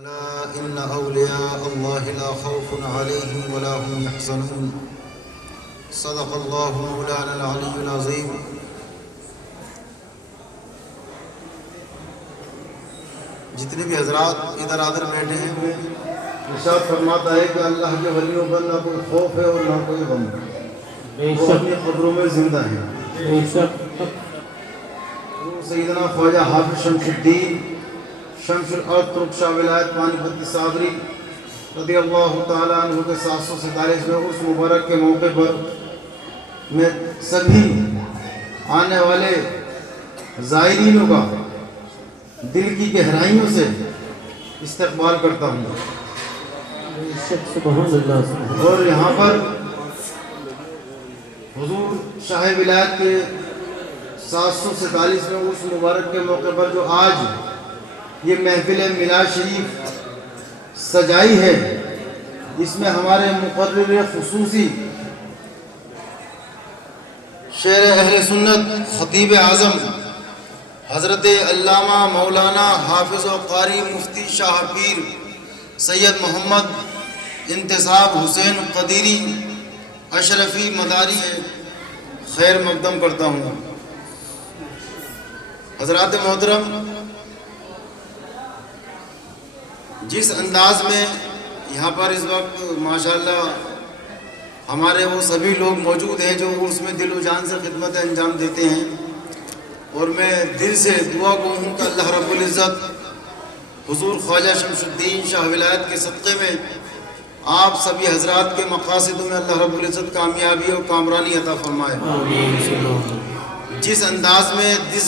ألا إن أولياء الله لا خوف عليهم ولا هم يحزنون صدق الله مولانا العلي العظيم. جتنے بھی حضرات ادھر آدر بیٹھے ہیں وہ ارشاد فرماتا ہے کہ اللہ کے ولیوں پر نہ کوئی خوف ہے اور نہ کوئی غم، وہ اپنی قبروں میں زندہ ہیں. سیدنا خواجہ حافظ شمس الدین شمس الارض ترک شاہ ولایت پانی پتی صابری رضی اللہ تعالیٰ عنہ کے 747 میں اس مبارک کے موقع پر میں سبھی آنے والے زائرینوں کا دل کی گہرائیوں سے استقبال کرتا ہوں. اور یہاں پر حضور شاہ ولایت کے 747 میں اس مبارک کے موقع پر جو آج یہ محفل میلاد شریف سجائی ہے، اس میں ہمارے مقرر خصوصی شیر اہل سنت خطیب اعظم حضرت علامہ مولانا حافظ و قاری مفتی شاہ پیر سید محمد انتصاب حسین قدیری اشرفی مداری خیر مقدم کرتا ہوں. حضرات محترم، جس انداز میں یہاں پر اس وقت ماشاءاللہ ہمارے وہ سبھی لوگ موجود ہیں جو عرس میں دل و جان سے خدمت انجام دیتے ہیں، اور میں دل سے دعا گو ہوں کہ اللہ رب العزت حضور خواجہ شمس الدین شاہ ولایت کے صدقے میں آپ سبھی حضرات کے مقاصدوں میں اللہ رب العزت کامیابی اور کامرانی عطا فرمائے. جس انداز میں جس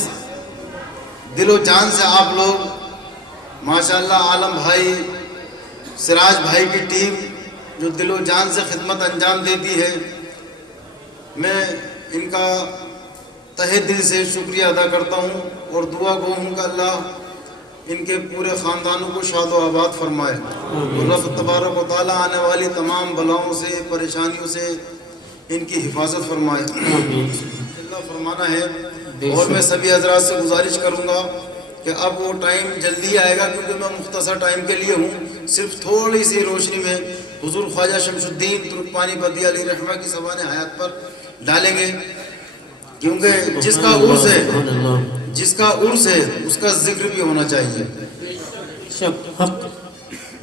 دل و جان سے آپ لوگ ماشاءاللہ عالم بھائی سراج بھائی کی ٹیم جو دل و جان سے خدمت انجام دیتی ہے، میں ان کا تہہ دل سے شکریہ ادا کرتا ہوں اور دعا گو ہوں کہ اللہ ان کے پورے خاندانوں کو شاد و آباد فرمائے اور رب تبارک و تعالیٰ آنے والی تمام بلاؤں سے پریشانیوں سے ان کی حفاظت فرمائے. اللہ فرمانا ہے. اور میں سبھی حضرات سے گزارش کروں گا کہ اب وہ ٹائم جلدی آئے گا، کیونکہ میں مختصر ٹائم کے لیے ہوں، صرف تھوڑی سی روشنی میں حضور خواجہ شمس الدین ترک پانی پتی علیہ رحمہ کی سوانح حیات پر ڈالیں گے، کیونکہ جس کا عرس ہے اس کا ذکر بھی ہونا چاہیے.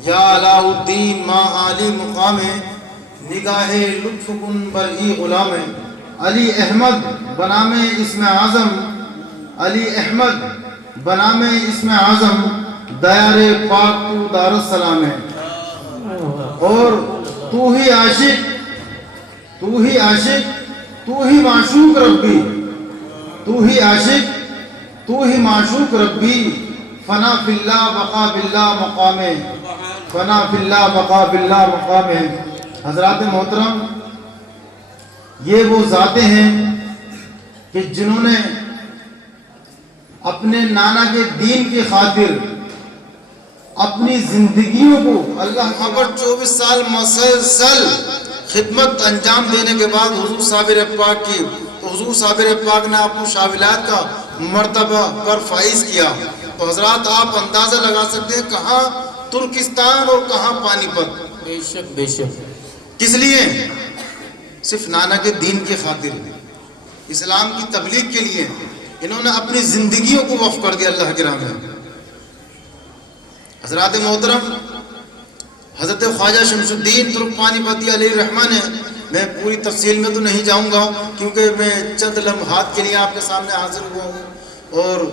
یا علاء الدین ما علی مقام نگاہ لطف کن برئی غلام علی احمد بنام اسم اعظم علی احمد بنام اسم اعظم دیار پاک تو دار السلام ہے. اور تو ہی عاشق تو ہی معشوق ربی، تو ہی عاشق تو ہی معشوق ربی، فنا فی اللہ بقا باللہ مقام، فنا فی اللہ بقا باللہ مقام. حضرات محترم، یہ وہ ذاتیں ہیں کہ جنہوں نے اپنے نانا کے دین کی خاطر اپنی زندگیوں کو اللہ اکبر 24 سال مسلسل خدمت انجام دینے کے بعد حضور صابر پاک کی، تو حضور صابر پاک نے آپ کو شاہ ولایت کا مرتبہ پر فائز کیا. تو حضرات آپ اندازہ لگا سکتے ہیں کہاں ترکستان اور کہاں پانی پت. بے شک کس لیے؟ صرف نانا کے دین کی خاطر، اسلام کی تبلیغ کے لیے انہوں نے اپنی زندگیوں کو وقف کر دیا اللہ کے راہ میں. حضرات محترم، حضرت خواجہ شمس الدین ترک پانی پتی علیہ رحمہ نے، میں پوری تفصیل میں تو نہیں جاؤں گا کیونکہ میں چند لمحات کے لیے آپ کے سامنے حاضر ہوا ہوں، اور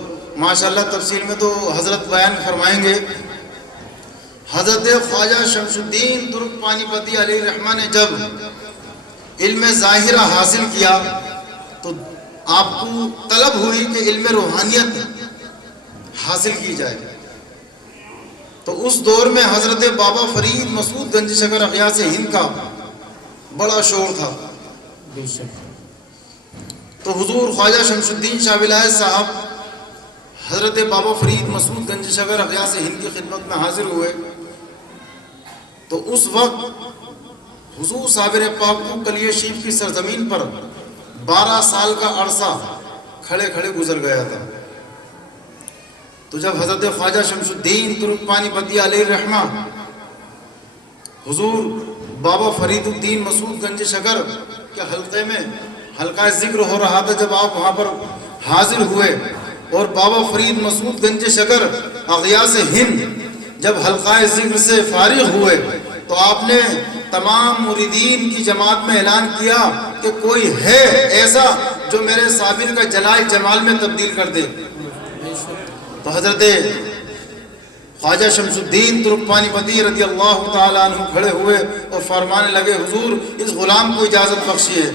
ماشاءاللہ تفصیل میں تو حضرت بیان فرمائیں گے. حضرت خواجہ شمس الدین ترک پانی پتی علیہ رحمہ نے جب علم ظاہرہ حاصل کیا تو آپ کو طلب ہوئی کہ علم روحانیت حاصل کی جائے. تو اس دور میں حضرت بابا فرید مسعود گنج شکر اغیاث ہند کا بڑا شور تھا. تو حضور خواجہ شمس الدین شاہ ولایت صاحب حضرت بابا فرید مسعود گنج شکر اغیاث ہند کی خدمت میں حاضر ہوئے. تو اس وقت حضور صابر پاک کو کلیہ شیف کی سرزمین پر 12 سال کا عرصہ کھڑے کھڑے گزر گیا تھا. تو جب حضرت خواجہ شمس الدین ترک پانی پتی علیہ الرحمہ حضور بابا فرید الدین مسعود گنج شکر کے حلقے میں حلقہ ذکر ہو رہا تھا، جب آپ وہاں پر حاضر ہوئے اور بابا فرید مسعود گنج شکر اغیاث ہند جب حلقہ ذکر سے فارغ ہوئے تو آپ نے تمام مریدین کی جماعت میں اعلان کیا کہ کوئی ہے ایسا جو میرے صابر کا جلال جمال میں تبدیل کر دے۔ تو حضرت خواجہ شمس الدین ترک پانی پتی رضی اللہ تعالیٰ عنہ کھڑے ہوئے اور فرمانے لگے، حضور اس غلام کو اجازت بخشیے۔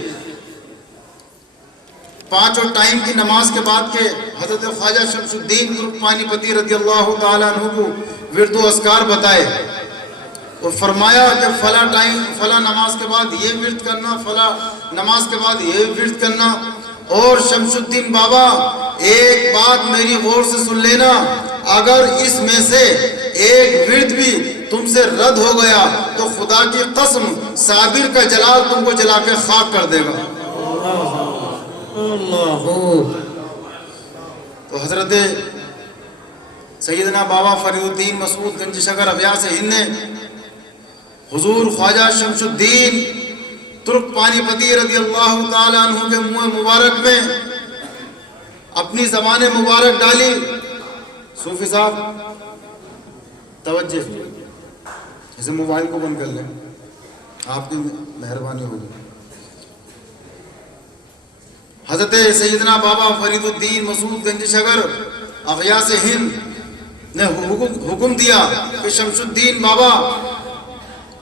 پانچوں ٹائم کی نماز کے بعد کے حضرت خواجہ شمس الدین ترک پانی پتی رضی اللہ تعالیٰ عنہ کو ورد و اذکار بتائے اور فرمایا کہ فلاں ٹائم فلاں نماز کے بعد یہ ورد کرنا، فلاں نماز کے بعد یہ ورد کرنا۔ اور شمس الدین بابا ایک بات میری غور سے سن لینا، اگر اس میں سے ایک ورد بھی تم سے رد ہو گیا تو خدا کی قسم صابر کا جلال تم کو جلا کے خاک کر دے گا۔ تو حضرت سیدنا بابا فرید الدین مسعود گنج شکر اغیاث ہند نے حضور خواجہ شمس الدین ترک پانی پتی رضی اللہ تعالی عنہ کے منہ مبارک میں اپنی زبان مبارک ڈالی۔ صوفی صاحب توجہ، اسے موبائل کو بند کر لیں، آپ کی مہربانی ہوگی۔ حضرت سیدنا بابا فرید الدین مسعود گنج شکر اغیاث ہند نے حکم دیا کہ شمس الدین بابا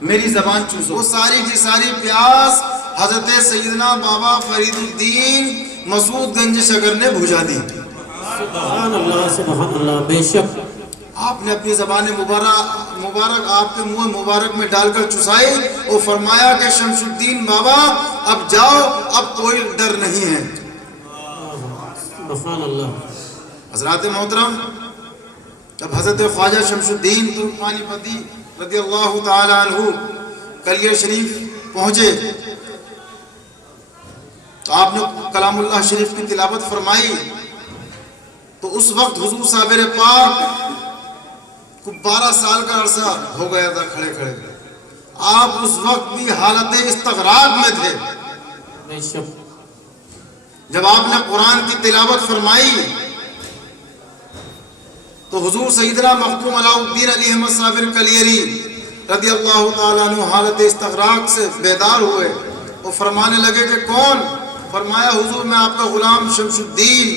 میری زبان چوسو۔ وہ ساری کی ساری پیاس حضرت سیدنا بابا فرید الدین مسعود گنج شکر نے بجھا دی۔ سبحان اللہ، بے شک۔ آپ نے اپنی زبان مبارک آپ کے منہ مبارک میں ڈال کر چسائی اور فرمایا کہ شمس الدین بابا اب جاؤ، اب کوئی ڈر نہیں ہے۔ سبحان اللہ۔ حضرات محترم، جب حضرت خواجہ شمس الدین ترک پانی پتی رضی اللہ تعالی عنہ کلیہ شریف پہنچے تو آپ نے کلام اللہ شریف کی تلاوت فرمائی تو اس وقت حضور صابر پاک کو 12 سال کا عرصہ ہو گیا تھا کھڑے کھڑے۔ آپ اس وقت بھی حالت استغراق میں تھے۔ بے شک۔ جب آپ نے قرآن کی تلاوت فرمائی تو حضور سیدنا مختوم علاء الدین علی احمد صابر کلیری رضی اللہ تعالیٰ عنہ حالت استغراق سے بیدار ہوئے اور فرمانے لگے کہ کون؟ فرمایا حضور میں آپ کا غلام شمس الدین۔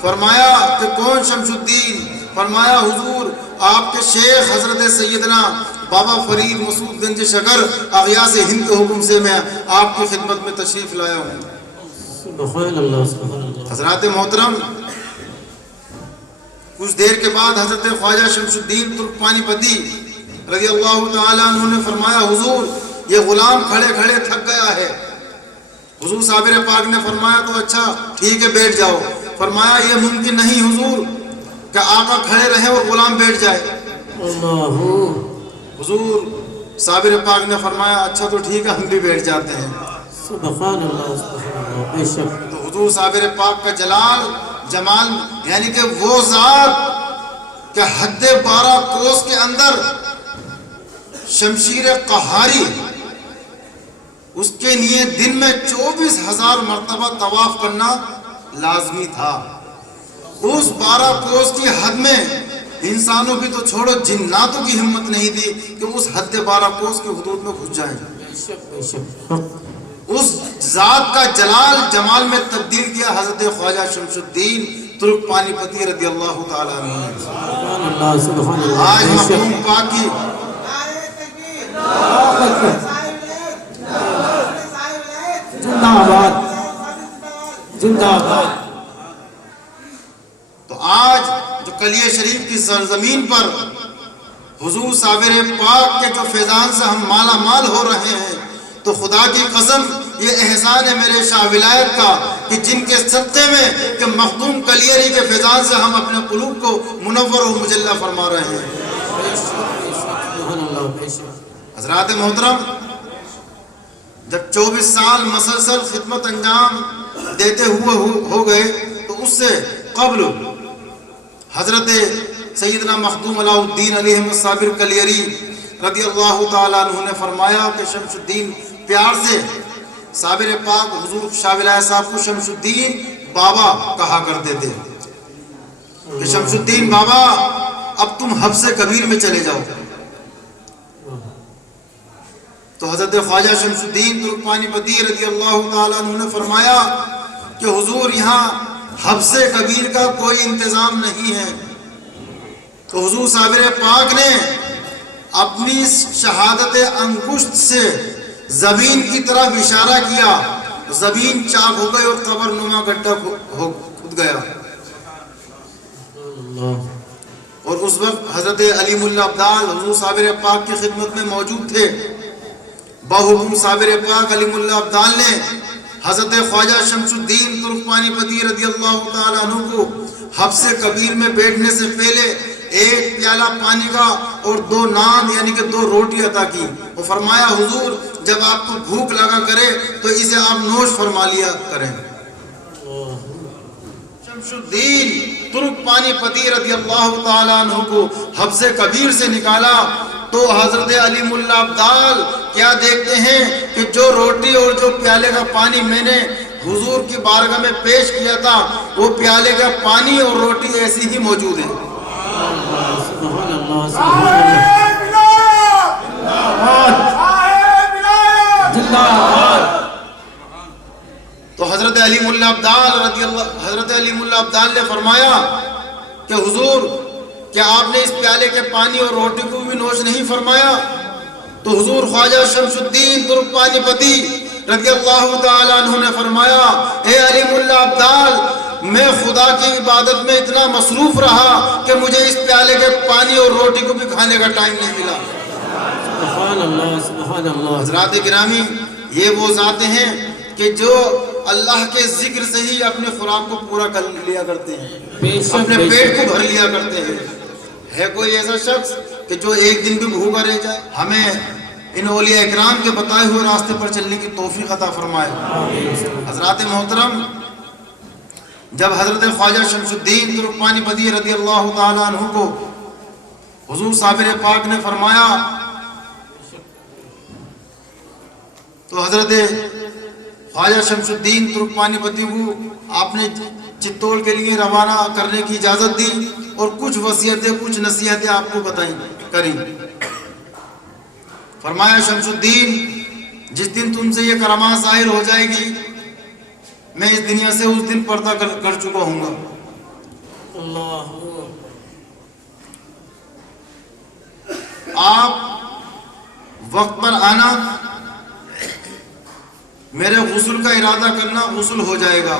فرمایا کہ کون شمس الدین؟ فرمایا حضور آپ کے شیخ حضرت سیدنا بابا فرید مسعود گنج شکر اغیاث ہند کے حکم سے میں آپ کی خدمت میں تشریف لایا ہوں۔ سبحان اللہ، سبحان اللہ۔ حضرات محترم، کچھ دیر کے بعد حضرت خواجہ شمس الدین ترک پانی پتی رضی اللہ تعالیٰ عنہ نے فرمایا حضور یہ غلام کھڑے کھڑے تھک گیا ہے۔ حضور صابر پاک نے فرمایا تو اچھا ٹھیک ہے بیٹھ جاؤ۔ فرمایا یہ ممکن نہیں حضور کہ آقا کھڑے رہیں اور غلام بیٹھ جائے۔ اللہ۔ حضور صابر پاک نے فرمایا اچھا تو ٹھیک ہے ہم بھی بیٹھ جاتے ہیں۔ سبحان اللہ، سبحان اللہ، بے شک۔ تو حضور صابر پاک کا جلال جمال یعنی کہ وہ ذات کہ حد 12 کوس کے اندر شمشیر قہاری، اس کے لیے دن میں 24,000 مرتبہ طواف کرنا لازمی تھا۔ اس 12 کوس کی حد میں انسانوں کی تو چھوڑو جناتوں کی ہمت نہیں تھی کہ اس حد 12 کوس کی حدود میں گھس جائیں۔ بے شک، بے شک۔ اس ذات کا جلال جمال میں تبدیل کیا حضرت خواجہ شمس الدین ترک پانی پتی رضی اللہ تعالیٰ عنہ۔ سبحان اللہ، سبحان اللہ، آج بے شک۔ مخدوم پاک کی زندہ آباد، زندہ آباد۔ تو آج جو کلیہ شریف کی سرزمین پر حضور صابر پاک کے جو فیضان سے ہم مالا مال ہو رہے ہیں تو خدا کی قسم یہ احسان ہے میرے شاہ ولایت کا کہ جن کے صدقے میں کہ مخدوم کلیری کے فیضان سے ہم اپنے قلوب کو منور و مجلہ فرما رہے ہیں۔ سبحان اللہ، بے شک۔ حضرات محترم، جب 24 سال مسلسل خدمت انجام دیتے ہوئے ہو گئے تو اس سے قبل حضرت سیدنا مخدوم علاء الدین علیہ الصابر کلیری رضی اللہ تعالیٰ عنہ نے فرمایا کہ شمس الدین پیار سے صابر پاک حضور شاہ ولایت صاحب کو شمس الدین بابا کہا کرتے تھے کہ شمس الدین بابا اب تم حبس کبیر میں چلے جاؤ. تو حضرت خواجہ شمس الدین ترکمانی پتی رضی اللہ تعالیٰ عنہ نے فرمایا کہ حضور یہاں حبس کبیر کا کوئی انتظام نہیں ہے. تو حضور صابر پاک نے اپنی شہادت انگشت سے زمین کی طرف اشارہ کیا، زمین چاک ہو گئی اور قبر نما گڈھا کھد گیا. اور اس وقت حضرت علیم اللہ ابدال حضور صابر پاک کی خدمت میں موجود تھے. بحکم صابر پاک علیم اللہ ابدال نے حضرت خواجہ شمس الدین ترکمانی پتی رضی اللہ تعالیٰ عنہ کو حبس کبیر میں بیٹھنے سے پہلے ایک پیالہ پانی کا اور 2 نان یعنی کہ 2 روٹی عطا کی. وہ فرمایا حضور جب آپ کو بھوک لگا کرے تو اسے آپ نوش فرما لیا کریں. شمس الدین ترکمانی پتی رضی اللہ تعالیٰ عنہ کو حبس کبیر سے نکالا تو حضرت علیم اللہ ابدال کیا دیکھتے ہیں کہ جو روٹی اور جو پیالے کا پانی میں نے حضور کی بارگاہ میں پیش کیا تھا وہ پیالے کا پانی اور روٹی ایسی ہی موجود ہے. سبحان اللہ سبحان اللہ. تو حضرت علیم اللہ ابدال حضرت علیم اللہ ابدال نے فرمایا کہ حضور کیا آپ نے اس پیالے کے پانی اور روٹی کو بھی نوش نہیں فرمایا؟ تو حضور خواجہ شمس الدین ترکمانی پتی رضی اللہ تعالیٰ عنہ نے فرمایا اے علیم اللہ ابدال میں خدا کی عبادت میں اتنا مصروف رہا کہ مجھے اس پیالے کے پانی اور روٹی کو بھی کھانے کا ٹائم نہیں ملا. سبحان اللہ سبحان اللہ. حضرات گرامی یہ وہ ذاتیں ہیں کہ جو اللہ کے ذکر سے ہی اپنے خوراک کو پورا کر لیا کرتے ہیں، اپنے پیٹ کو بھر لیا کرتے ہیں. ہے کوئی ایسا شخص کہ جو ایک دن بھی بھوکا رہ جائے؟ ہمیں ان اولیاء اکرام کے بتائے ہوئے راستے پر چلنے کی توفیق عطا فرمائے. حضرات محترم جب حضرت خواجہ شمس الدین ترکمانی پتی رضی اللہ تعالیٰ عنہ کو حضور صابر پاک نے فرمایا تو حضرت خواجہ شمس الدین ترکمانی پتی کو آپ نے چتول کے لیے روانہ کرنے کی اجازت دی اور کچھ وصیتیں کچھ نصیحتیں آپ کو بتائیں کریں. فرمایا شمس الدین جس دن تم سے یہ کرامات ظاہر ہو جائے گی میں اس دنیا سے اس دن پردہ کر چکا ہوں گا. اللہ. آپ وقت پر آنا، میرے غسل کا ارادہ کرنا، غسل ہو جائے گا.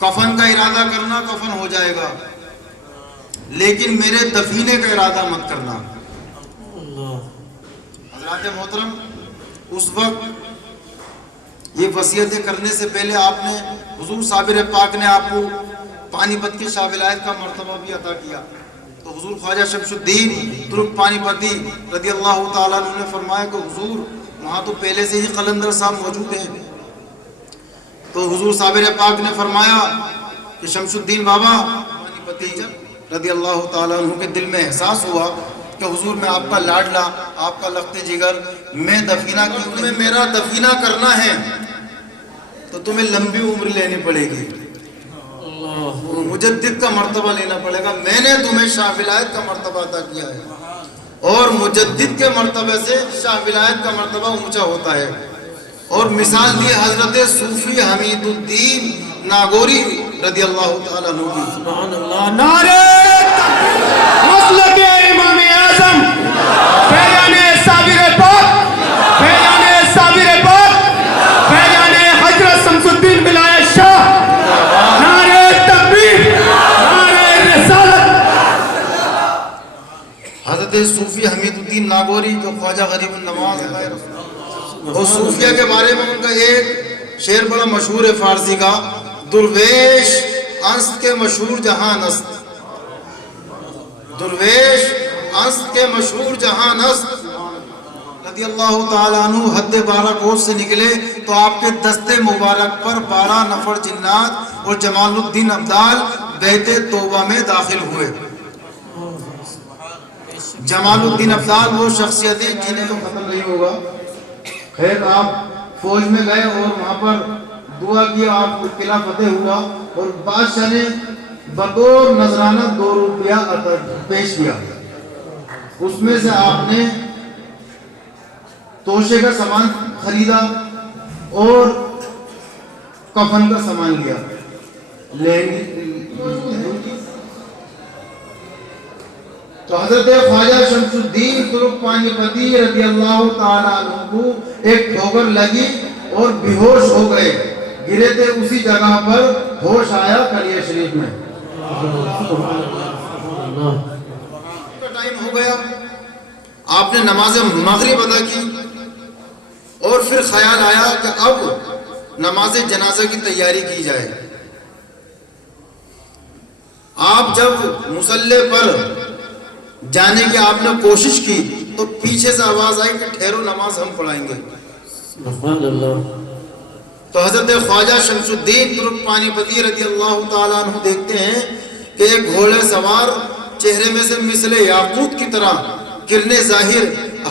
کفن کا ارادہ کرنا، کفن ہو جائے گا، لیکن میرے دفینے کا ارادہ مت کرنا. حضرات محترم اس وقت یہ وصیتیں کرنے سے پہلے آپ نے حضور صابر پاک نے آپ کو پانی پت کی شاہ ولایت کا مرتبہ بھی عطا کیا. تو حضور خواجہ شمس الدین ترکمانی پتی رضی اللہ تعالیٰ عنہ نے فرمایا کہ حضور وہاں تو پہلے سے ہی قلندر صاحب موجود ہیں. تو حضور صابر پاک نے فرمایا کہ شمس الدین بابا ترکمانی پتی رضی اللہ تعالیٰ عنہ کے دل میں احساس ہوا کہ حضور میں آپ کا لاڈلا، آپ کا لخت جگر، میں دفینہ کیوں میں میرا دفینہ کرنا ہے تو تمہیں لمبی عمر لینی پڑے گی، مجدد کا مرتبہ لینا پڑے گا. میں نے تمہیں شاہ ولایت کا مرتبہ عطا کیا ہے اور مجدد کے مرتبے سے شاہ ولایت کا مرتبہ اونچا ہوتا ہے. اور مثال دی حضرت صوفی حمید الدین ناگوری رضی اللہ تعالیٰ عنہ کی. سبحان اللہ. نعرہ مسلک امام اعظم فیضان صابر پاک، فیضان صابر پاک، فیضان حضرت شمس الدین ولایت شاہ. نعرہ تکبیر، نعرہ رسالت. حضرت صوفی حمید الدین ناگوری جو خواجہ غریب النواز ہے اور صوفیہ کے بارے میں ان کا ایک شعر بڑا مشہور ہے فارسی کا، درویش انست کے مشہور جہان است، درویش انست کے مشہور جہان است. رضی اللہ تعالیٰ عنہ حد 12 کوس سے نکلے تو آپ کے دستے مبارک پر 12 نفر جنات اور جمال الدین ابدال بیت توبہ میں داخل ہوئے۔ جمال الدین ابدال وہ شخصیتیں جنہیں تو ختم نہیں ہوگا۔ خیر آپ فوج میں گئے اور وہاں پر دعا کیا، آپ کو قلعہ فتح ہوا اور بادشاہ نے بطور نذرانہ 2 روپیہ پیش کیا۔ اس میں سے آپ نے توشے کا سامان خریدا اور کفن کا سامان لیا۔ تو حضرت خواجہ شمس الدین ترک پانی پتی رضی اللہ تعالیٰ عنہ کو ایک ٹھوکر لگی اور بے ہوش ہو گئے، گرے تھے اسی جگہ پر، ہوش آیا کلیہ شریف میں۔ ٹائم ہو گیا، آپ نے نماز مغرب ادا کی اور پھر خیال آیا کہ اب نماز جنازہ کی تیاری کی جائے۔ آپ جب مصلی پر جانے کی آپ نے کوشش کی تو پیچھے سے آواز آئی کہ ٹھہرو نماز ہم پڑھائیں گے۔ سبحان اللہ۔ تو حضرت خواجہ شمس الدین ترک پانی پتی رضی اللہ تعالیٰ عنہ دیکھتے ہیں کہ ایک گھوڑے سوار چہرے میں سے مثل یاقوت کی طرح کرنے ظاہر،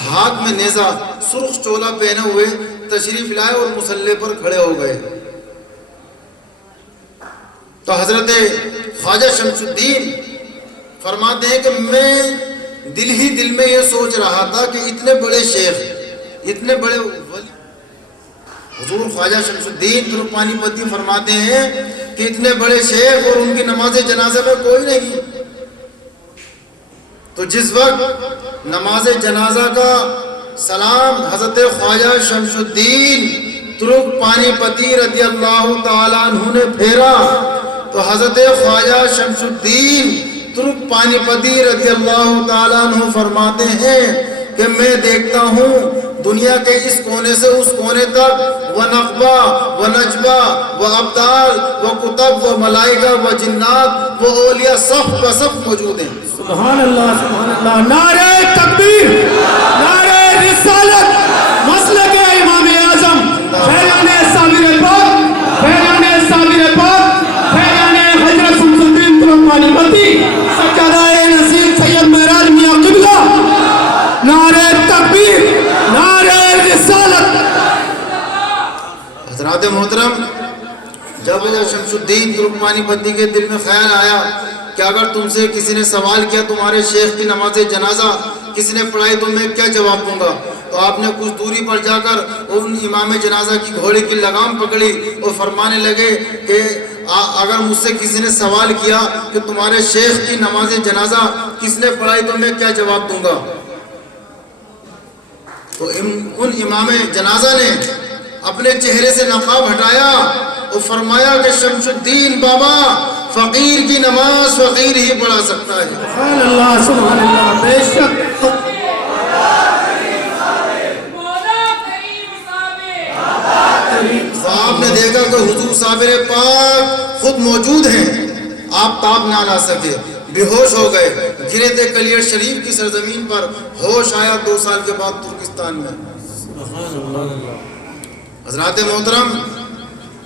ہاتھ میں نیزہ، سرخ چولا پہنے ہوئے تشریف لائے اور مصلی پر کھڑے ہو گئے۔ تو حضرت خواجہ شمس الدین فرماتے ہیں کہ میں دل ہی دل میں یہ سوچ رہا تھا کہ اتنے بڑے شیخ، اتنے بڑے ولی، حضور خواجہ شمس الدین ترک پانی پتی فرماتے ہیں کہ اتنے بڑے شیخ اور ان کی نماز جنازہ میں کوئی نہیں۔ تو جس وقت نماز جنازہ کا سلام حضرت خواجہ شمس الدین ترک پانی پتی رضی اللہ تعالیٰ عنہ نے پھیرا تو حضرت خواجہ شمس الدین ترک پانی پتی رضی اللہ تعالیٰ عنہ فرماتے ہیں کہ میں دیکھتا ہوں دنیا کے اس کونے سے اس کونے تک وہ نقبہ و نجبہ و ابدال و کتب و ملائکہ و جنات و اولیاء سب و سب موجود ہیں۔ سبحان اللہ، سبحان اللہ، نعرہ تکبیر، نعرہ رسالت، مسلک امام اعظم، فیضان صابر پاک، فیضان صابر پاک، فیضان حضرت شمس الدین ترک پانی پتی سجادہ نصیر سید معراج میاں قبلہ، نعرہ تکبیر، نعرہ رسالت۔ حضرات محترم، جب شمس الدین ترک پانی پتی کے دل میں خیال آیا کہ اگر تم سے کسی نے سوال کیا تمہارے شیخ کی نماز جنازہ کس نے پڑھائی تو میں کیا جواب دوں گا، تو آپ نے کچھ دوری پر جا کر ان امام جنازہ کی گھوڑے کی لگام پکڑی اور فرمانے لگے کہ اگر مجھ سے کسی نے سوال کیا کہ تمہارے شیخ کی نماز جنازہ کس نے پڑھائی تو میں کیا جواب دوں گا۔ تو ان امام جنازہ نے اپنے چہرے سے نقاب ہٹایا اور فرمایا کہ شمس الدین بابا، فقیر کی نماز فقیر ہی پڑھا سکتا ہے۔ سبحان اللہ، سبحان اللہ، بے شک۔ تو آپ نے دیکھا کہ حضور صابر پاک خود موجود ہیں، آپ تاب نہ لا سکے، بے ہوش ہو گئے، گرے تھے کلیہ شریف کی سرزمین پر، ہوش آیا 2 سال کے بعد ترکستان میں۔ حضرات محترم،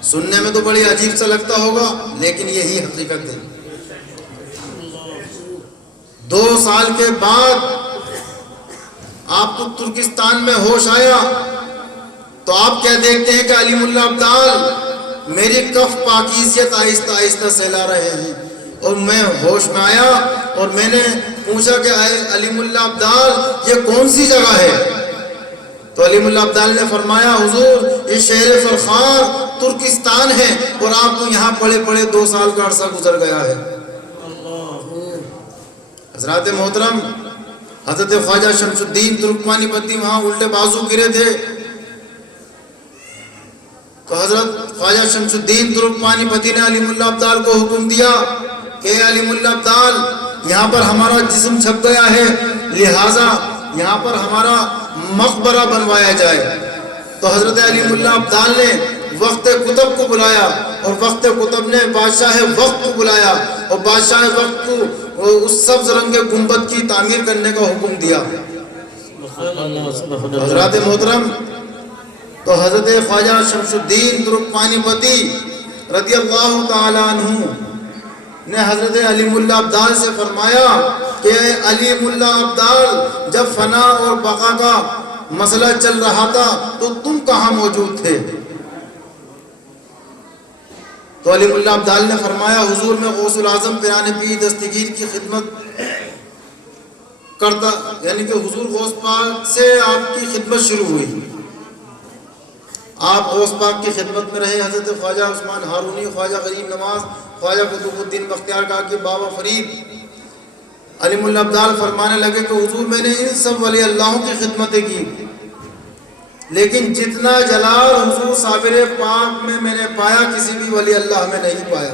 سننے میں تو بڑی عجیب سا لگتا ہوگا لیکن یہی حقیقت ہے۔ 2 سال کے بعد آپ کو ترکستان میں ہوش آیا تو آپ کیا دیکھتے ہیں کہ علیم اللہ ابدال میری کف پاکیزیت آہستہ آہستہ سہلا رہے ہیں، اور میں ہوش میں آیا اور میں نے پوچھا کہ علیم اللہ ابدال یہ کون سی جگہ ہے؟ تو علیم اللہ ابدال نے فرمایا حضور یہ شہر فرخار ترکستان ہے اور آپ کو یہاں پڑے پڑے 2 سال کا عرصہ گزر گیا ہے۔ حضرات محترم، حضرت خواجہ شمس الدین ترک پانی پتی وہاں الٹے بازو گرے تھے، تو حضرت خواجہ شمس الدین ترک پانی پتی نے علیم اللہ ابدال کو حکم دیا کہ علیم اللہ ابدال یہاں پر ہمارا جسم چھپ گیا ہے، لہٰذا یہاں پر ہمارا مقبرہ بنوایا جائے۔ تو حضرت علیم اللہ ابدال نے وقت کتب کو بلایا اور وقت کتب نے بادشاہ وقت کو بلایا اور بادشاہ وقت کو اس سبز رنگ گنبد کی تعمیر کرنے کا حکم دیا۔ حضرات محترم، تو حضرت خواجہ شمس الدین ترک پانی پتی رضی اللہ تعالیٰ عنہ نے حضرت علیم اللہ ابدال سے فرمایا کہ علیم اللہ ابدال، جب فنا اور بقا کا مسئلہ چل رہا تھا تو تم کہاں موجود تھے؟ تو علیم اللہ ابدال نے فرمایا حضور میں غوث العظم پیران پیر دستگیر کی خدمت کرتا، یعنی کہ حضور غوث پاک سے آپ کی خدمت شروع ہوئی، آپ غوث پاک کی خدمت میں رہے۔ حضرت خواجہ عثمان ہارونی، خواجہ غریب نواز، خواجہ قطب الدین بختیار کاکی، بابا فرید، علیم اللہ ابدال فرمانے لگے کہ حضور میں نے ان سب ولی اللہ کی خدمتیں کی، لیکن جتنا جلال حضور صابر پاک میں نے پایا کسی بھی ولی اللہ میں نہیں پایا۔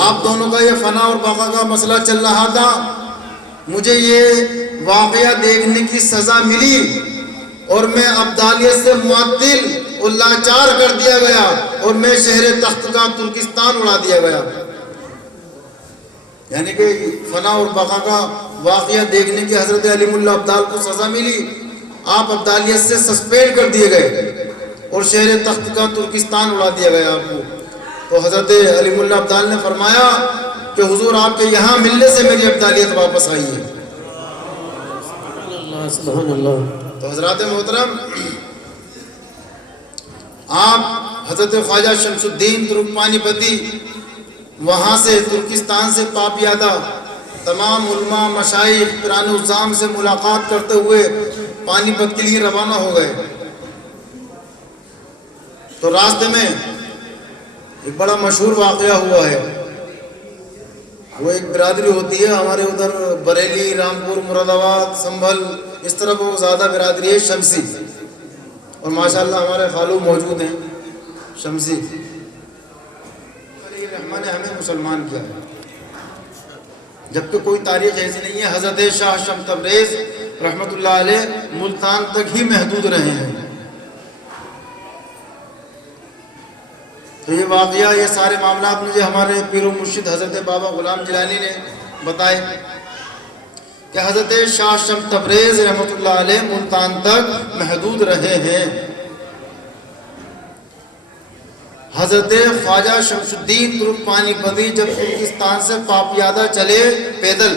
آپ دونوں کا یہ فنا اور بقا کا مسئلہ چل رہا تھا، مجھے یہ واقعہ دیکھنے کی سزا ملی اور میں ابدالیت سے معطل اور لاچار کر دیا گیا اور میں شہر تخت کا ترکستان اڑا دیا گیا۔ یعنی کہ فنا اور بقا کا واقعہ دیکھنے کی حضرت علیم اللہ ابدال کو سزا ملی، آپ ابدالیت سے سسپینڈ کر دیے گئے اور شہر تخت کا ترکستان اڑا دیا گیا آپ کو۔ تو حضرت علیم اللہ ابدال نے فرمایا کہ حضور آپ کے یہاں ملنے سے میری ابدالیت واپس آئی ہے۔ سبحان اللہ۔ تو حضرات محترم، آپ حضرت خواجہ شمس الدین ترک پانی پتی وہاں سے ترکستان سے پاپیادہ تمام علماء مشائخ پیران الزام سے ملاقات کرتے ہوئے پانی پت کے لیے روانہ ہو گئے۔ تو راستے میں ایک بڑا مشہور واقعہ ہوا ہے، وہ ایک برادری ہوتی ہے ہمارے ادھر بریلی، رامپور، مراد آباد، سنبھل، اس طرح وہ زیادہ برادری ہے شمسی، اور ماشاءاللہ ہمارے خالو موجود ہیں شمسی۔ رحمٰن نے ہمیں مسلمان کیا ہے، جبکہ کوئی تاریخ ایسی نہیں ہے۔ حضرت شاہ شمس تبریز رحمۃ اللہ علیہ ملتان تک ہی محدود رہے ہیں۔ تو یہ واقعہ، یہ سارے معاملات مجھے ہمارے پیر و مرشد حضرت بابا غلام جیلانی نے بتائے کہ حضرت شاہ شمس تبریز رحمۃ اللہ علیہ ملتان تک محدود رہے ہیں۔ حضرت خواجہ شمس الدین ترک پانی پتی جب ترکستان سے پاپیادہ چلے پیدل،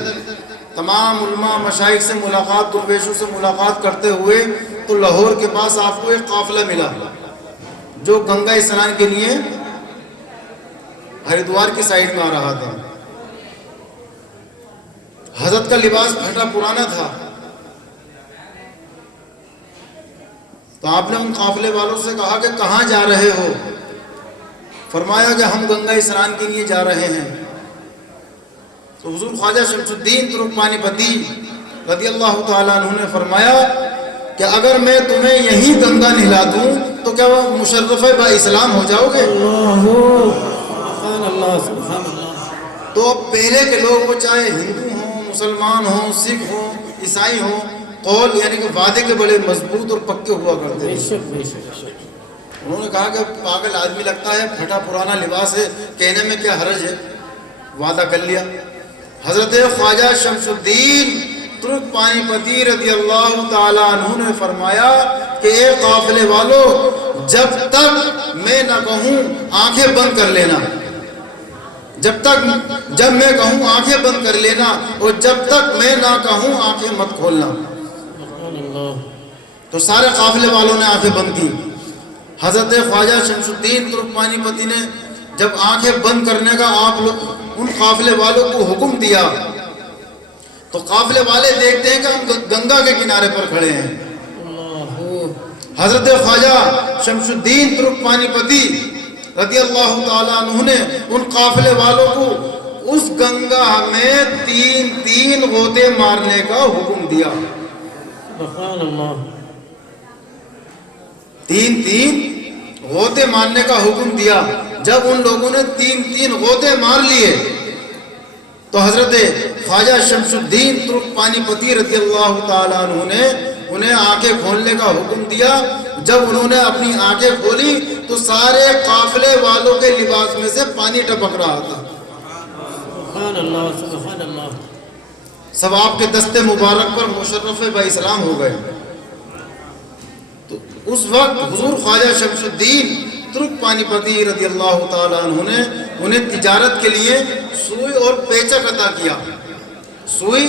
تمام علماء مشائخ سے ملاقات، درویشوں سے ملاقات کرتے ہوئے، تو لاہور کے پاس آپ کو ایک قافلہ ملا جو گنگا اسنان کے لیے ہریدوار کی سائیڈ میں آ رہا تھا۔ حضرت کا لباس پھٹا پرانا تھا، تو آپ نے ان قافلے والوں سے کہا کہ کہاں جا رہے ہو؟ فرمایا کہ ہم گنگا اسنان کے لیے جا رہے ہیں۔ تو حضور خواجہ شمس الدین ترک پانی پتی رضی اللہ تعالیٰ عنہ نے فرمایا کہ اگر میں تمہیں یہی گنگا نہلا دوں تو کیا وہ مشرف با اسلام ہو جاؤ گے؟ تو پہلے کے لوگ، وہ چاہے ہندو ہوں، مسلمان ہوں، سکھ ہوں، عیسائی ہوں، قول یعنی کہ وعدے کے بڑے مضبوط اور پکے ہوا کرتے ہیں۔ انہوں نے کہا کہ پاگل آدمی لگتا ہے، پھٹا پرانا لباس ہے، کہنے میں کیا حرج ہے، وعدہ کر لیا۔ حضرت خواجہ شمس الدین ترک پانی پتی رضی اللہ تعالیٰ عنہ نے فرمایا کہ اے قافلے والو، جب تک میں نہ کہوں آنکھیں بند کر لینا، جب میں کہوں آنکھیں بند کر لینا، اور جب تک میں نہ کہوں آنکھیں مت کھولنا۔ تو سارے قافلے والوں نے آنکھیں بند کی۔ حضرت خواجہ شمس الدین ترک پانی پتی نے جب آنکھیں بند کرنے کا آپ ان قافلے والوں کو حکم دیا، تو قافلے والے دیکھتے ہیں کہ ہم گنگا کے کنارے پر کھڑے ہیں۔ حضرت خواجہ شمس الدین ترک پانی پتی رضی اللہ تعالیٰ عنہ نے ان قافلے والوں کو اس گنگا میں تین غوطے مارنے کا حکم دیا۔ تین غوطے مارنے کا حکم دیا۔ جب ان لوگوں نے تین غوطے مار لیے تو حضرت خواجہ شمس الدین ترک پانی پتی رضی اللہ تعالیٰ عنہ نے انہیں آنکھیں کھولنے کا حکم دیا۔ جب انہوں نے اپنی آنکھیں کھولی تو سارے قافلے والوں کے لباس میں سے پانی ٹپک رہا تھا۔ سبحان اللہ، سبحان اللہ۔ سب آپ کے دستے مبارک پر مشرف با اسلام ہو گئے۔ تو اس وقت حضور خواجہ شمس الدین ترک پانی پتی رضی اللہ تعالیٰ عنہ نے انہیں تجارت کے لیے سوئی اور پیچک عطا کیا، سوئی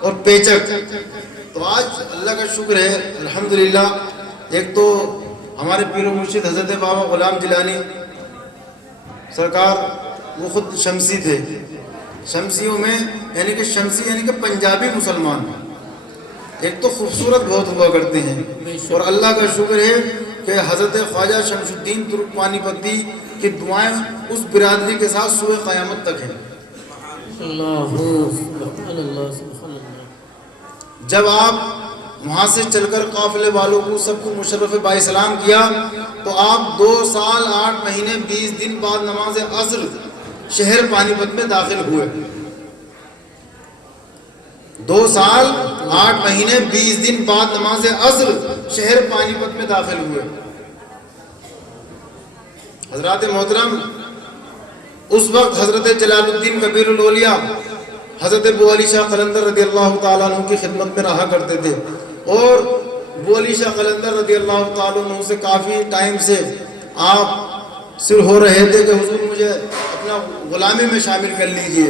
اور پیچک۔ تو آج اللہ کا شکر ہے الحمدللہ، ایک تو ہمارے پیر و مرشد حضرت بابا غلام جیلانی سرکار وہ خود شمسی تھے، شمسیوں میں یعنی کہ شمسی یعنی کہ پنجابی مسلمان ایک تو خوبصورت بہت ہوا کرتے ہیں، اور اللہ کا شکر ہے کہ حضرت خواجہ شمس الدین ترک پانی پتی کی دعائیں اس برادری کے ساتھ سوئے قیامت تک ہیں۔ اللہ سبحان اللہ سبحان اللہ۔ جب آپ وہاں سے چل کر قافلے والوں کو سب کو مشرف بااسلام کیا تو آپ 2 سال 8 مہینے 20 دن بعد نماز عصر شہر پانی پت میں داخل ہوئے۔ 2 سال 8 مہینے 20 دن بعد نماز عصر شہر پانی پت میں داخل ہوئے۔ حضرات محترم، اس وقت حضرت جلال الدین کبیر الاولیاء حضرت ابو علی شاہ قلندر رضی اللہ تعالیٰ عنہ کی خدمت میں رہا کرتے تھے، اور ابو علی شاہ قلندر رضی اللہ تعالیٰ عنہ سے کافی ٹائم سے آپ سر ہو رہے تھے کہ حضور مجھے اپنا غلامی میں شامل کر لیجئے۔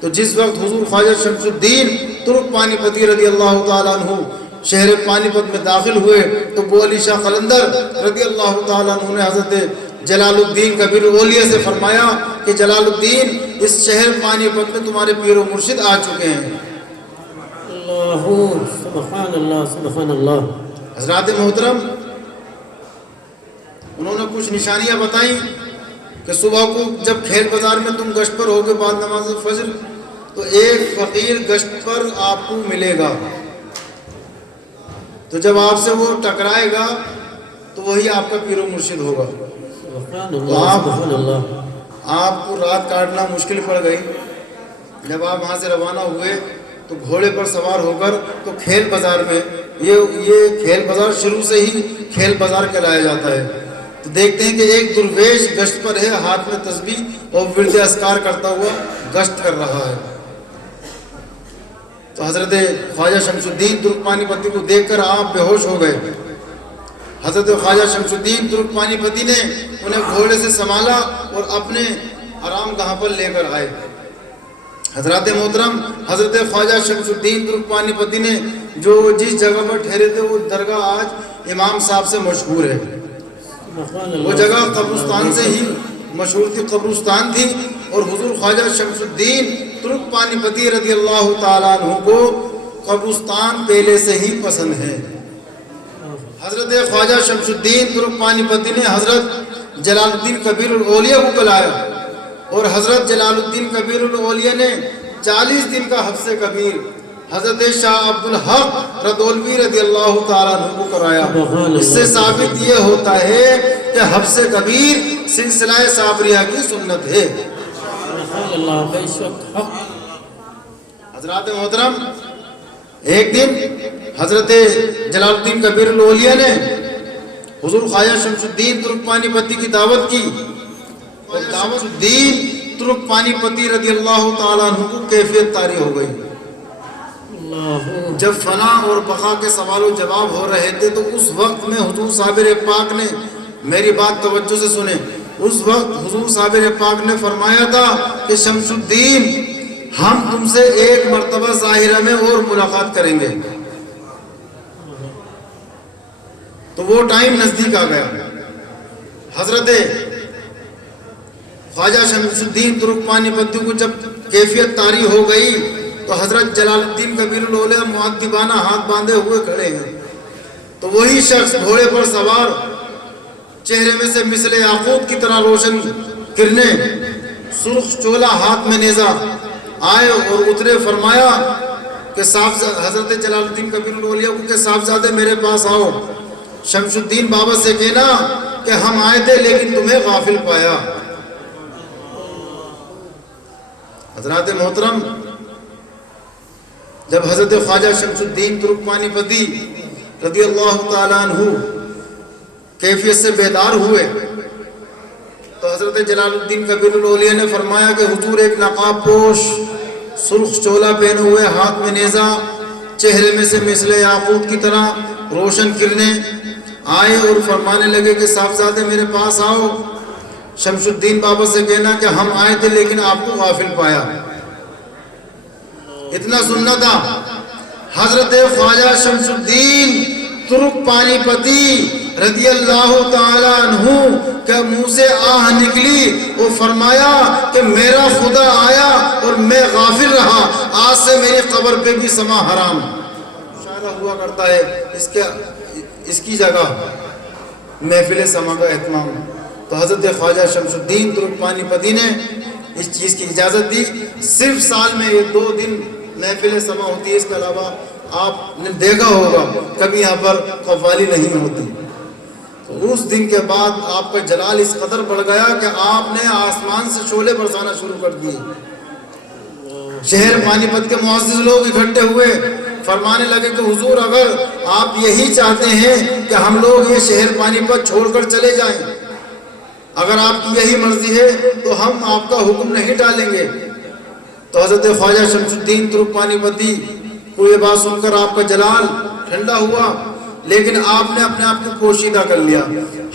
تو جس وقت حضور خواجہ شمس الدین ترک پانی پتی رضی اللہ تعالیٰ عنہ شہر پانی پت میں داخل ہوئے تو ابو علی شاہ قلندر رضی اللہ تعالیٰ عنہ نے حضرت جلال الدین کبیر الاولیاء سے فرمایا کہ جلال الدین اس شہر پانی پت میں تمہارے پیر و مرشد آ چکے ہیں۔ اللہ سبحان اللہ سبحان اللہ۔ حضرات محترم، انہوں نے کچھ نشانیاں بتائیں کہ صبح کو جب کھیل بازار میں تم گشت پر ہوگے بعد نماز فجر تو ایک فقیر گشت پر آپ کو ملے گا، تو جب آپ سے وہ ٹکرائے گا تو وہی آپ کا پیر و مرشد ہوگا۔ سبحان اللہ سبحان اللہ۔ آپ کو رات کاٹنا مشکل پڑ گئی، جب آپ وہاں سے روانہ ہوئے تو گھوڑے پر سوار ہو کر تو کھیل بازار میں، یہ کھیل بازار شروع سے ہی کھیل بازار کہلایا جاتا ہے، تو دیکھتے ہیں کہ ایک درویش گشت پر ہے، ہاتھ میں تسبیح اور ورد اذکار کرتا ہوا گشت کر رہا ہے۔ تو حضرت خواجہ شمس الدین ترک پانی پتی کو دیکھ کر آپ بے ہوش ہو گئے۔ حضرت خواجہ شمس الدین ترک پانی پتی نے انہیں گھوڑے سے سنبھالا اور اپنے آرام گاہ پر لے کر آئے۔ حضرات محترم، حضرت خواجہ شمس الدین ترک پانی پتی نے جو جس جگہ پر ٹھہرے تھے وہ درگاہ آج امام صاحب سے مشہور ہے، وہ جگہ قبرستان سے ہی مشہور تھی، قبرستان تھی، اور حضور خواجہ شمس الدین ترک پانی پتی رضی اللہ تعالیٰ عنہ کو قبرستان پہلے سے ہی پسند ہے۔ حضرت خواجہ شمس الدین ترک پانی پتی نے حضرت جلال الدین کبیر الاولیاء کو بلایا، اور حضرت جلال الدین کبیر الاولیاء نے 40 دن کا حفظ کبیر حضرت شاہ عبدالحق رضولوی رضی اللہ تعالیٰ عنہ کو کرایا۔ اس سے ثابت یہ ہوتا ہے کہ حفظ کبیر سلسلہ صابریہ کی سنت ہے۔ حضرات محترم، ایک دن حضرت جلال الدین کبیر الاولیاء نے حضور خواجہ شمس الدین ترک پانی پتی کی دعوت کی، اور دعوت الدین ترک پانی پتی رضی اللہ تعالیٰ عنہ کو کیفیت طاری ہو گئی۔ جب فنا اور بقا کے سوال و جواب ہو رہے تھے تو اس وقت میں حضور صابر پاک نے، میری بات توجہ سے سنیں، اس وقت حضور صابر پاک نے فرمایا تھا کہ شمس الدین ہم تم سے ایک مرتبہ ظاہرہ میں اور ملاقات کریں گے۔ تو وہ ٹائم نزدیک آ گیا۔ حضرت خواجہ شمس الدین ترک پانی پتی کو جب کیفیت طاری ہو گئی تو حضرت جلال الدین کبیر الاولیاء مؤدبانہ ہاتھ باندھے ہوئے کھڑے ہیں، تو وہی شخص گھوڑے پر سوار، چہرے میں سے مثل یاقوت کی طرح روشن کرنے، سرخ چولا ہاتھ میں نیزہ، آئے اور اترے۔ فرمایا کہ حضرت جلال الدین کبیر الاولیاء کو کہ صاحبزادے میرے پاس آؤ، شمس الدین بابا سے کہنا کہ ہم آئے تھے لیکن تمہیں غافل پایا۔ حضرات محترم، جب حضرت خواجہ شمس الدین ترک پانی پتی رضی اللہ تعالیٰ عنہ کیفیت سے بیدار ہوئے تو حضرت جلال الدین کبیر الاولیاء نے فرمایا کہ حضور ایک نقاب پوش، سرخ چولا پہنے ہوئے، ہاتھ میں نیزہ، چہرے میں سے مثل یاقوت کی طرح روشن کرنے، آئے اور فرمانے لگے کہ صاحبزادے میرے پاس آؤ، شمس الدین بابا سے کہنا کہ ہم آئے تھے لیکن آپ کو غافل پایا۔ اتنا سننا تھا، حضرت خواجہ شمس الدین ترک پانی پتی رضی اللہ تعالی عنہ کے منہ سے آہ نکلی، وہ فرمایا کہ میرا خدا آیا اور میں غافل رہا، آج سے میری قبر پہ بھی سما حرام۔ مشاہدہ ہوا کرتا ہے اس کی جگہ محفل سما کا اہتمام، تو حضرت خواجہ شمس الدین ترک پانی پتی نے اس چیز کی اجازت دی۔ صرف سال میں یہ 2 دن محفل سما ہوتی ہے، اس کے علاوہ آپ نے دیکھا ہوگا کبھی یہاں پر قوالی نہیں ہوتی۔ تو اس دن کے بعد آپ کا جلال اس قدر بڑھ گیا کہ آپ نے آسمان سے شعلے برسانا شروع کر دیے۔ شہر پانی پت کے معزز لوگ اکٹھے ہوئے، فرمانے لگے کہ حضور اگر آپ یہی چاہتے ہیں کہ ہم لوگ یہ شہر پانی پت چھوڑ کر چلے جائیں، اگر آپ کی یہی مرضی ہے تو ہم آپ کا حکم نہیں ٹالیں گے۔ تو حضرت خواجہ شمس الدین ترک پانی پتی کو یہ بات سن کر آپ کا جلال ٹھنڈا ہوا، لیکن آپ نے اپنے آپ کو پوشیدہ کر لیا۔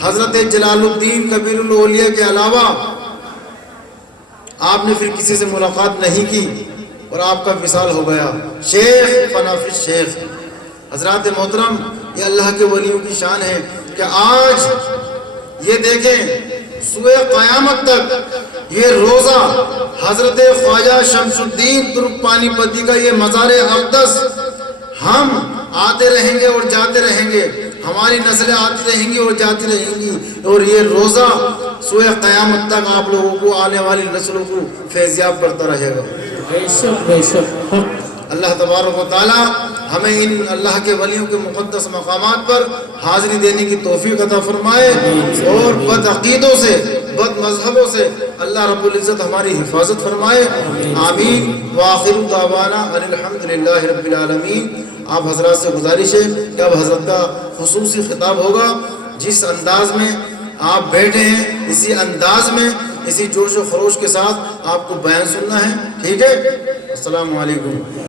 حضرت جلال الدین کبیر الاولیاء کے علاوہ آپ نے پھر کسی سے ملاقات نہیں کی اور آپ کا وصال ہو گیا۔ شیخ فنافذ شیخ، حضرات محترم، یہ اللہ کے ولیوں کی شان ہے کہ آج یہ دیکھیں سوئے قیامت تک یہ روزہ حضرت خواجہ شمس الدین ترک پانی پتی کا یہ مزار اقدس ہم آتے رہیں گے اور جاتے رہیں گے، ہماری نسلیں آتی رہیں گی اور جاتی رہیں گی، اور یہ روزہ سوئے قیامت تک آپ لوگوں کو، آنے والی نسلوں کو فیضیاب کرتا رہے گا۔ بے شک بے شک۔ اللہ تبارک و تعالی ہمیں ان اللہ کے ولیوں کے مقدس مقامات پر حاضری دینے کی توفیق عطا فرمائے، اور بد عقیدوں سے، بد مذہبوں سے اللہ رب العزت ہماری حفاظت فرمائے، آمین۔ وآخر دعوانا ان الحمدللہ رب العالمین۔ آپ حضرات سے گزارش ہے کہ اب حضرت کا خصوصی خطاب ہوگا، جس انداز میں آپ بیٹھے ہیں اسی انداز میں، اسی جوش و خروش کے ساتھ آپ کو بیان سننا ہے، ٹھیک ہے؟ السلام علیکم۔